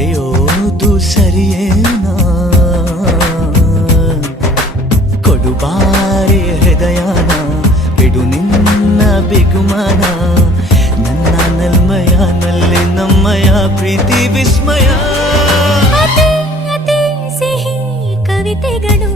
ಮರೆಯೋದು ಸರಿಯೇನಾ ಕೊಡುಬಾರಿ ಹೃದಯನ ಬಿಡು ನಿನ್ನ ಬಿಗುಮಾನ ನನ್ನ ನಲ್ಮಯನಲ್ಲಿ ನಮ್ಮಯ ಪ್ರೀತಿ ವಿಸ್ಮಯ ಅತಿ ಅತಿ ಸಿಹಿ ಕವಿತೆಗಳು